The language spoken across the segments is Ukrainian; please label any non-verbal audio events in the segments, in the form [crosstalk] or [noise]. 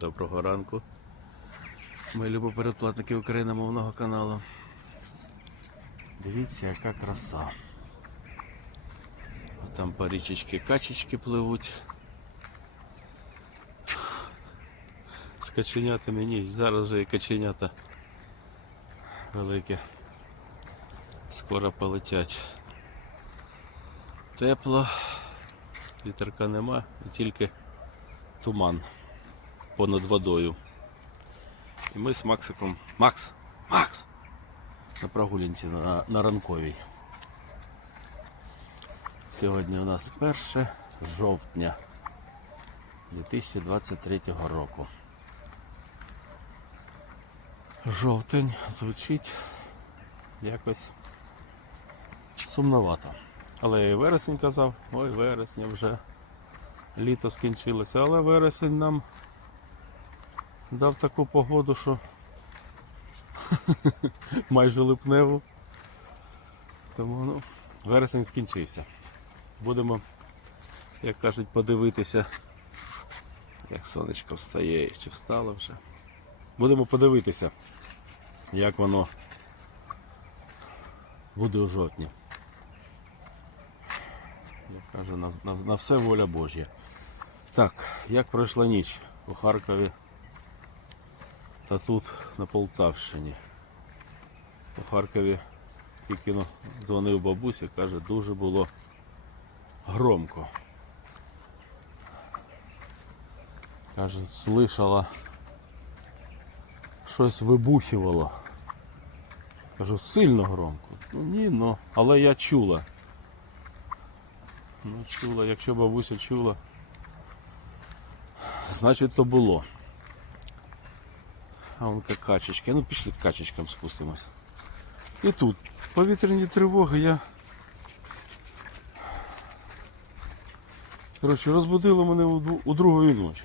Доброго ранку. Ми любопередплатники україномовного каналу. Дивіться, яка краса. А Там по річечки качечки пливуть. З каченятами ні, зараз же і каченята великі. Скоро полетять. Тепло, вітерка нема, і тільки туман понад водою. І ми з Максиком. Макс! Макс! На прогулянці на, на ранковій. Сьогодні у нас 1 жовтня 2023 року. Жовтень звучить якось сумновато. Але і вересень казав, ой, вересня вже літо скінчилося, але вересень нам дав таку погоду, що [laughs] майже липневу. Тому ну, вересень скінчився. Будемо, як кажуть, подивитися, як сонечко встає чи встало вже. Будемо подивитися, як воно буде у жовтні. Я кажу, на, на, на все воля Божя. Так, як пройшла ніч у Харкові та тут на Полтавщині. У Харкові тільки ну, дзвонив бабусі, каже, дуже було громко. Каже, слышала, щось вибухувало. Кажу, сильно громко. Ну ні, ну, але я чула. Ну, чула, якщо бабуся чула, значить то було. А вон качечки. Ну пішли к качечкам спустимось. І тут повітряні тривоги я. Коротше, розбудило мене у, другої ночі.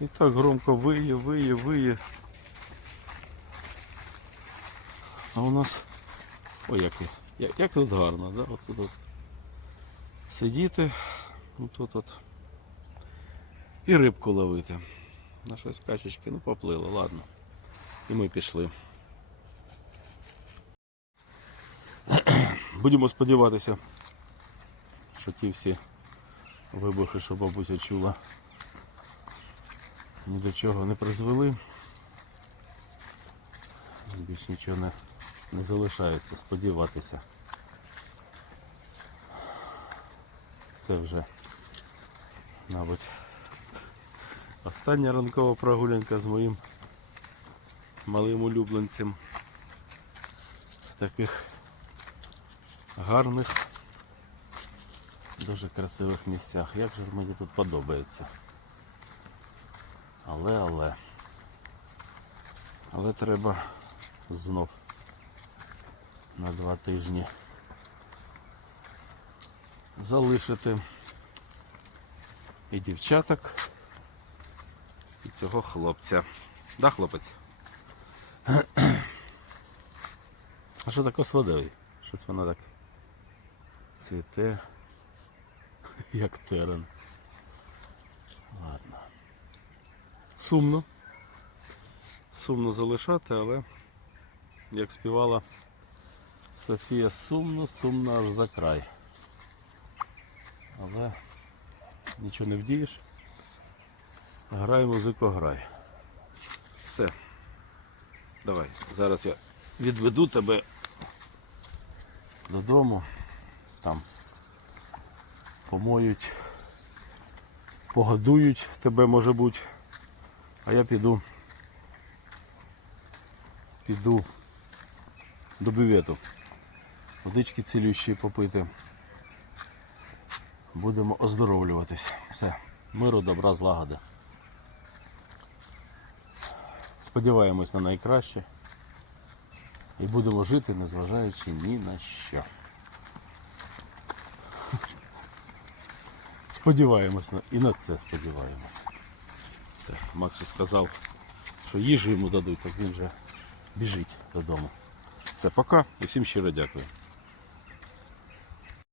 І так громко виє, виє, виє. А у нас. Ой, як, як, як тут гарно, да? От тут от сидіти, тут от. І рибку ловити. На щось качечки, ну поплили, ладно. І ми пішли. [clears throat] Будемо сподіватися, що ті всі вибухи, що бабуся чула, ні до чого не призвели. Більш нічого не, не залишається сподіватися. Це вже, мабуть, остання ранкова прогулянка з моїм малим улюбленцем в таких гарних, дуже красивих місцях. Як же мені тут подобається. Але, але. Але треба знов на два тижні залишити і дівчаток, цього хлопця. Да, хлопець? А що таке з водою? Щось вона так цвіте, як терен. Ладно. Сумно. Сумно залишати, але як співала Софія сумно, сумно аж за край. Але нічого не вдієш. Грай, музику, грай. Все. Давай, зараз я відведу тебе додому. Там помоють, погодують тебе, може бути. А я піду. Піду до бювету. Водички цілющі попити. Будемо оздоровлюватись. Все. Миру, добра, злагоди. Сподіваємось на найкраще. І будемо жити, незважаючи ні на що. [laughs] Сподіваємось і на це сподіваємось. Все, Максу сказав, що їжу йому дадуть, так він вже біжить додому. Все, пока і всім щиро дякую.